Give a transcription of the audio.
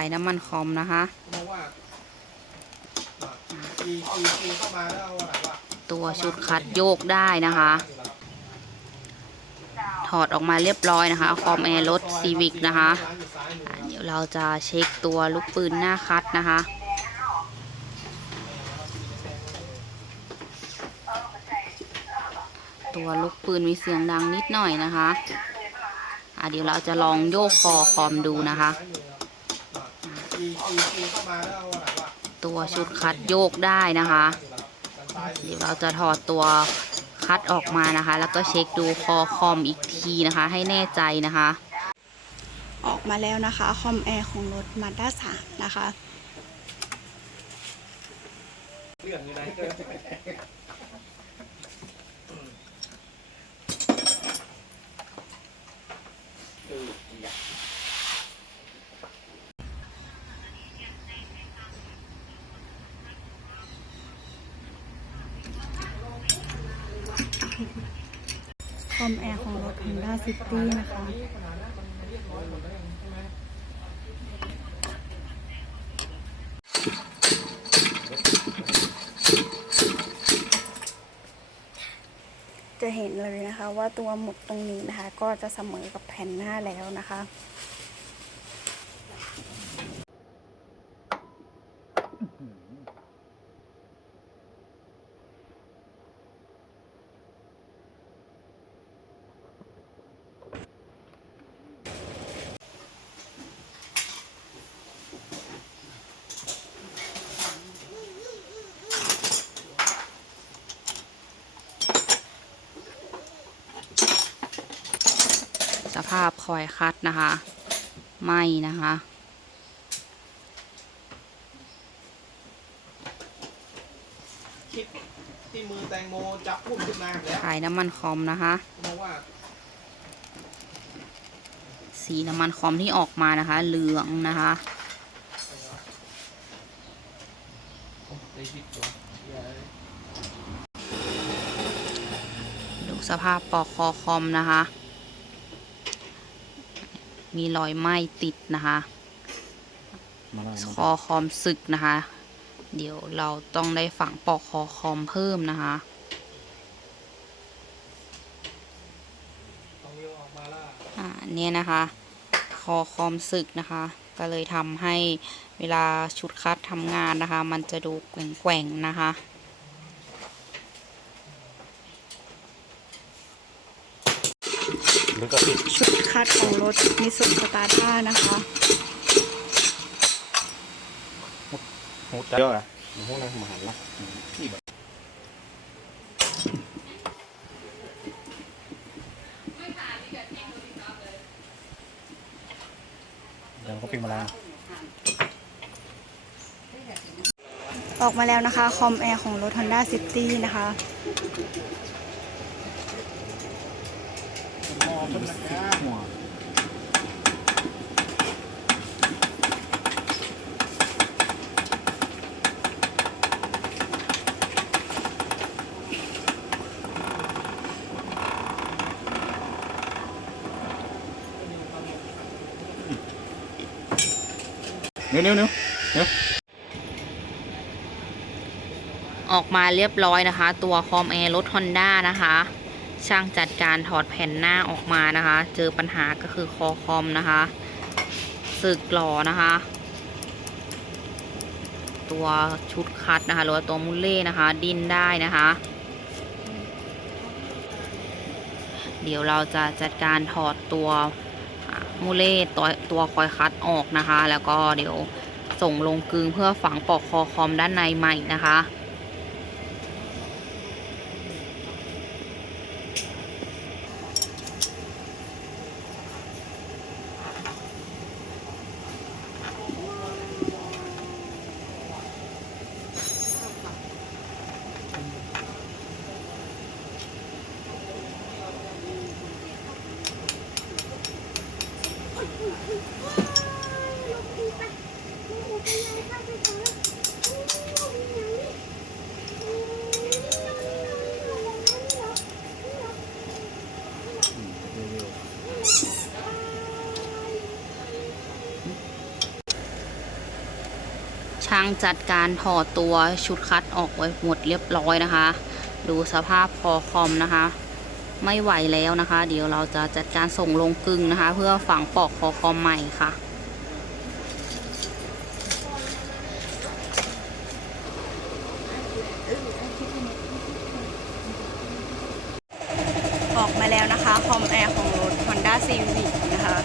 ายน้ำมันคอมนะคะมองว่าขี่ขี่ขี่เข้ามาแล้วว่าว่าตัวชุดคัดโยกได้นะคะ ถอดออกมาเรียบร้อยนะคะ คอมแอร์รถซีวิกนะคะร้านอยู่ซ้ายมือเดี๋ยวเราจะเช็คตัวลูกปืนหน้าคัดนะคะ ตัวลูกปืนมีเสียงดังนิดหน่อยนะคะอะเดี๋ยวเราจะลองโยกคอคอมดูนะคะ ตัวชุดคัดโยกได้นะคะซ้ายเดี๋ยวเราจะถอดตัวคัดออกมานะคะ แล้วก็เช็คดูคอคอมอีกทีนะคะ ให้แน่ใจนะคะ ออกมาแล้วนะคะ คอมแอร์ของรถมาด้าสามนะคะเรื่องอยู่ไห อมแอร์ของรถ Honda City นะคะ จะเห็นเลยนะคะว่าตัวหมุดตรงนี้นะคะ ก็จะเสมอกับแผ่นหน้าแล้วนะคะ ภาพคอยคัดนะคะไหม่นะคะ คิดที่มือแตงโมจับพุ่มขึ้นมาแล้วขายน้ำมันคอมนะคะมองว่าสีน้ำมันคอมที่ออกมานะคะ เหลืองนะคะได้ยิดตัวดูสภาพปอกคอคอมนะคะ มีรอยไหม้ติดนะคะคอคอมสึกนะคะ เดี๋ยวเราต้องได้ฝังปอกคอคอมเพิ่มนะคะตรงนี้ออกมาแล้วอ่าเนี่ยนะคะ คอคอมสึกนะคะ ก็เลยทำให้เวลาชุดคัดทำงานนะคะ มันจะดูแกว่งๆนะคะหรือก็ปิดชุด คัดของรถมิสุสตาร์ด้านะคะหูจัเยอะอะหูนั่งมาหันละนี่แบบเดี๋ยวก็ปิ้งมาแล้วออกมาแล้วนะคะ คอมแอร์ของรถ Honda City นะคะ หัวนิ้วนิ้วนิ้วนิ้วออกมาเรียบร้อยนะคะ ตัวคอมแอร์รถ Honda นะคะ ช่างจัดการถอดแผ่นหน้าออกมานะคะ เจอปัญหาก็คือคอคอมนะคะสึกหล่อนะคะ ตัวชุดคัดนะคะหรือว่าตัวมุลเล่นะคะ ดิ้นได้นะคะ เดี๋ยวเราจะจัดการถอดตัวอ่ามูเล่ตัวตัวคอยคัดออกนะคะ แล้วก็เดี๋ยวส่งลงกึงเพื่อฝังปอกคอคอมด้านในใหม่นะคะ ช่างจัดการถอดตัวชุดคัดออกไว้หมดเรียบร้อยนะคะ ดูสภาพคอคอมนะคะ ไม่ไหวแล้วนะคะ เดี๋ยวเราจะจัดการส่งลงกึ่งนะคะ เพื่อฝังปอกคอคอมใหม่ค่ะ ออกมาแล้วนะคะคอมแอร์ของรถ Honda Civic นะคะ